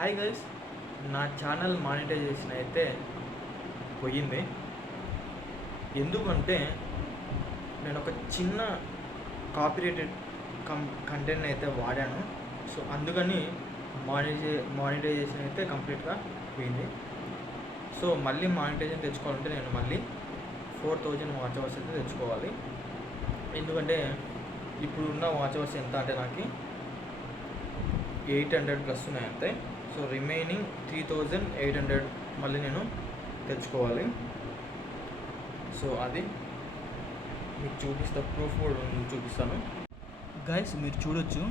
Hi guys, నా channel monetization అయితే పోయింది. ఎందుకంటే నేను ఒక చిన్న కాపీరైటెడ్ కంటెంట్ అయితే వాడాను. సో అందుకని మానిటైజేషన్ అయితే కంప్లీట్గా పోయింది. సో మళ్ళీ మానిటైజేషన్ తెచ్చుకోవాలంటే నేను మళ్ళీ 4000 వాచ్ అవర్స్ అయితే తెచ్చుకోవాలి. ఎందుకంటే ఇప్పుడున్న వాచ్ అవర్స్ ఎంత అంటే నాకు 800 ప్లస్ ఉన్నాయి అంతే. సో రిమైనింగ్ 3800 మళ్ళీ నేను తెచ్చుకోవాలి. సో అది మీకు ప్రూఫ్ కూడా చూపిస్తాను. గైస్, మీరు చూడొచ్చు,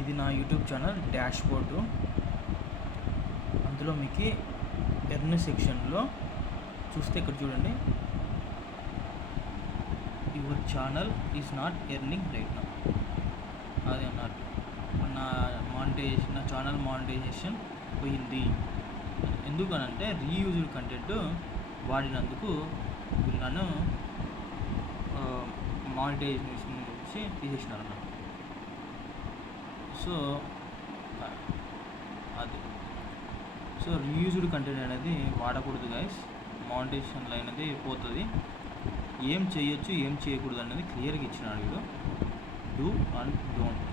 ఇది నా యూట్యూబ్ ఛానల్ డాష్ బోర్డు. అందులో మీకు ఎర్న్ సెక్షన్లో చూస్తే ఇక్కడ చూడండి, your channel is not earning right now. అది అన్నారు, నా ఛానల్ మానిటైజేషన్ పోయింది. ఎందుకనంటే రీయూజ్డ్ కంటెంట్ వాడినందుకు నన్ను మానిటైజేషన్ నుంచి తీసేసినారు అన్నమాట. సో అది రీయూజ్డ్ కంటెంట్ అనేది వాడకూడదు గైస్. మానిటైజేషన్ లైన్ అనేది పోతుంది. ఏం చేయొచ్చు ఏం చేయకూడదు అనేది క్లియర్గా ఇచ్చినాడు వీడు. Do and don't.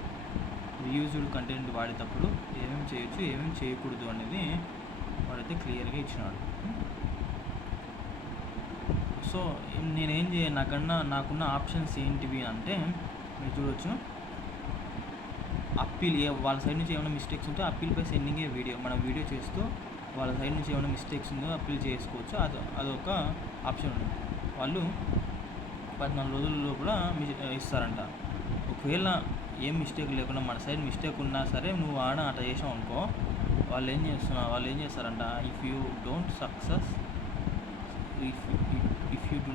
Reused content వాడేటప్పుడు ఏమేమి చేయొచ్చు ఏమేమి చేయకూడదు అనేది వాడైతే క్లియర్గా ఇచ్చినాడు. సో నేనేం నాకున్న ఆప్షన్స్ ఏంటివి అంటే మీరు చూడవచ్చు, అప్పీల్ వాళ్ళ సైడ్ నుంచి ఏమైనా మిస్టేక్స్ ఉంటే అప్పీల్ పై సెండింగే వీడియో, మనం వీడియో చేస్తూ వాళ్ళ సైడ్ నుంచి ఏమైనా మిస్టేక్స్ ఉందో అప్పీల్ చేసుకోవచ్చు. అదొక ఆప్షన్ ఉంది. వాళ్ళు 14 రోజుల లోపల ఇస్తారంట. ఒకవేళ ఏం మిస్టేక్ లేకుండా మన సైడ్ మిస్టేక్ ఉన్నా సరే నువ్వు అట్లా చేసావు అనుకో, వాళ్ళు ఏం చేస్తారంట, if you do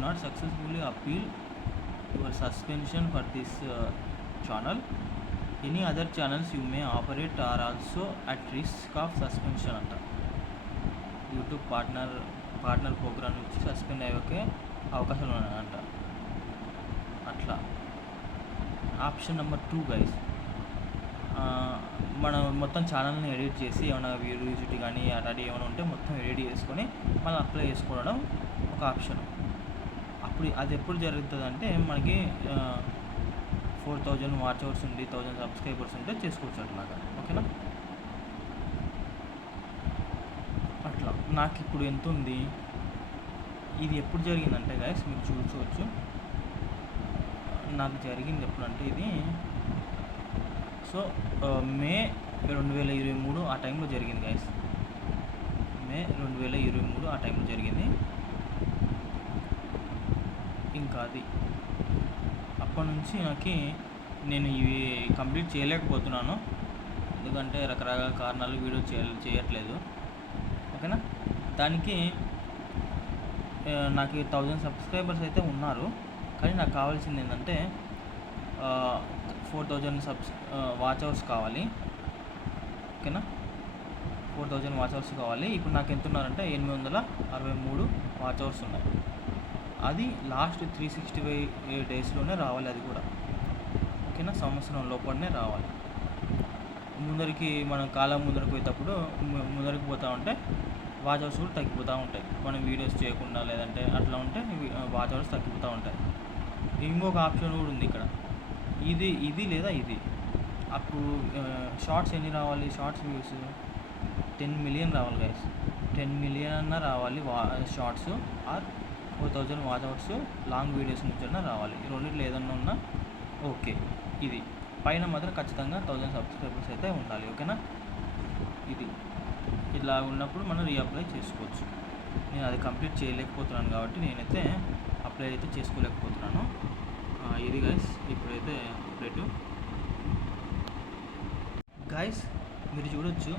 not successfully appeal your suspension for this channel, any other channels you may operate are also at risk of suspension అంట. యూట్యూబ్ పార్ట్నర్ ప్రోగ్రామ్ నుంచి సస్పెండ్ అయ్యే అవకాశాలు ఉన్నాయంట. అట్లా ఆప్షన్ నెంబర్ 2 గైస్, మనం మొత్తం ఛానల్ని ఎడిట్ చేసి ఏమైనా వీడియోసిటీ కానీ అలాంటివి ఏమైనా ఉంటే మొత్తం ఎడిట్ చేసుకొని మళ్ళీ అప్లై చేసుకోవడం ఒక ఆప్షన్. అప్పుడు అది ఎప్పుడు జరుగుతుంది అంటే మనకి 4000 వాచ్ అవర్స్ ఉండి 1000 సబ్స్క్రైబర్స్ ఉంటే చేసుకోవచ్చు అట్లాగా. ఓకేనా? అట్లా నాకు ఇప్పుడు ఎంత ఉంది, ఇది ఎప్పుడు జరిగిందంటే గైస్ మీరు చూసుకోవచ్చు, నాకు జరిగింది ఎప్పుడంటే ఇది మే 2023 ఆ టైంలో జరిగింది గైస్. మే 2023 ఆ టైంలో జరిగింది. ఇంకా అది అప్పటి నుంచి నేను ఇవి కంప్లీట్ చేయలేకపోతున్నాను. ఎందుకంటే రకరకాల కారణాలు వీడియో చేయట్లేదు. ఓకేనా? దానికి నాకు 1000 సబ్స్క్రైబర్స్ అయితే ఉన్నారు. కానీ నాకు కావాల్సింది ఏంటంటే 4000 వాచ్ అవర్స్ కావాలి. ఓకేనా? 4000 వాచ్ అవర్స్ కావాలి. ఇప్పుడు నాకు ఎంత ఉన్నారంటే 863 వాచ్ అవర్స్ ఉన్నాయి. అది లాస్ట్ 365 డేస్లోనే రావాలి. అది కూడా ఓకేనా, సంవత్సరం లోపలనే రావాలి. మనం కాలం ముందరికి పోయేటప్పుడు ముందరికి పోతూ ఉంటే వాచ్ అవర్స్ కూడా తగ్గిపోతూ ఉంటాయి. మనం వీడియోస్ చేయకుండా లేదంటే అట్లా ఉంటే వాచ్ అవర్స్ తగ్గిపోతూ ఉంటాయి. ఇంకొక ఆప్షన్ కూడా ఉంది ఇక్కడ, ఇది లేదా ఇది. అప్పుడు షార్ట్స్ ఎన్ని రావాలి, షార్ట్స్ వ్యూస్ 10 మిలియన్ రావాలి గైస్. 10 మిలియన్ అన్న రావాలి shorts, or 4000 watch hours long videos నుంచి అన్నా రావాలి. ఈ రెండింటిలో ఏదన్నా ఉన్నా ఓకే. ఇది పైన మాత్రం ఖచ్చితంగా 1000 సబ్స్క్రైబర్స్ అయితే ఉండాలి. ఓకేనా? ఇది ఇలా ఉన్నప్పుడు మనం రీఅప్లై చేసుకోవచ్చు. నేను అది కంప్లీట్ చేయలేకపోతున్నాను కాబట్టి నేనైతే అప్లై అయితే చేసుకోలేకపోతున్నాను. ఇది గైస్ ఇప్పుడైతే అప్డేట్. గైస్ మీరు చూడొచ్చు,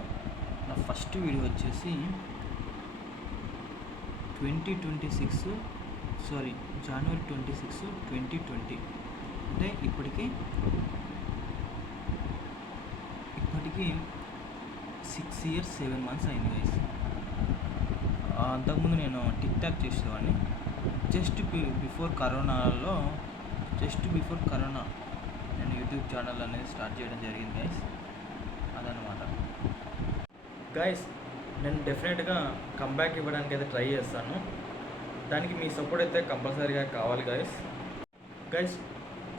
నా ఫస్ట్ వీడియో వచ్చేసి జనవరి 26, 2020. అంటే ఇప్పటికి 6 years 7 months అయింది గైస్. అంతకుముందు నేను టిక్టాక్ చేసేవాడిని. జస్ట్ బిఫోర్ కరోనా నేను యూట్యూబ్ ఛానల్ అనేది స్టార్ట్ చేయడం జరిగింది గైస్. అదనమాట. గైస్ నేను డెఫినెట్గా కంబ్యాక్ ఇవ్వడానికి అయితే ట్రై చేస్తాను. దానికి మీ సపోర్ట్ అయితే కంపల్సరీగా కావాలి గైస్.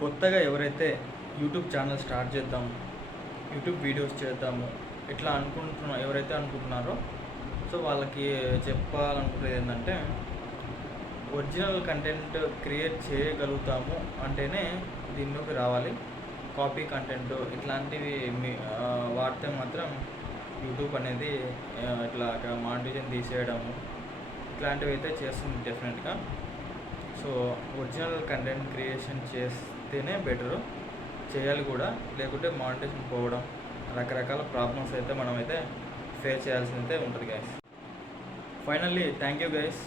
కొత్తగా ఎవరైతే యూట్యూబ్ ఛానల్ స్టార్ట్ చేద్దాము, యూట్యూబ్ వీడియోస్ చేద్దాము ఇట్లా ఎవరైతే అనుకుంటున్నారో సో వాళ్ళకి చెప్పాలనుకునేది ఏంటంటే, ఒరిజినల్ కంటెంట్ క్రియేట్ చేయగలుగుతాము అంటేనే దీనిలోకి రావాలి. కాపీ కంటెంట్ ఇట్లాంటివి వాడితే మాత్రం యూట్యూబ్ అనేది ఇట్లా మానిటైజేషన్ తీసేయడము ఇట్లాంటివి అయితే చేస్తుంది డెఫినెట్గా. సో ఒరిజినల్ కంటెంట్ క్రియేషన్ చేస్తేనే బెటరు, చేయాలి కూడా. లేకుంటే మానిటైజేషన్ పోవడం, రకరకాల ప్రాబ్లమ్స్ అయితే మనమైతే ఫేస్ చేయాల్సి అయితే ఉంటుంది guys. Finally thank you guys.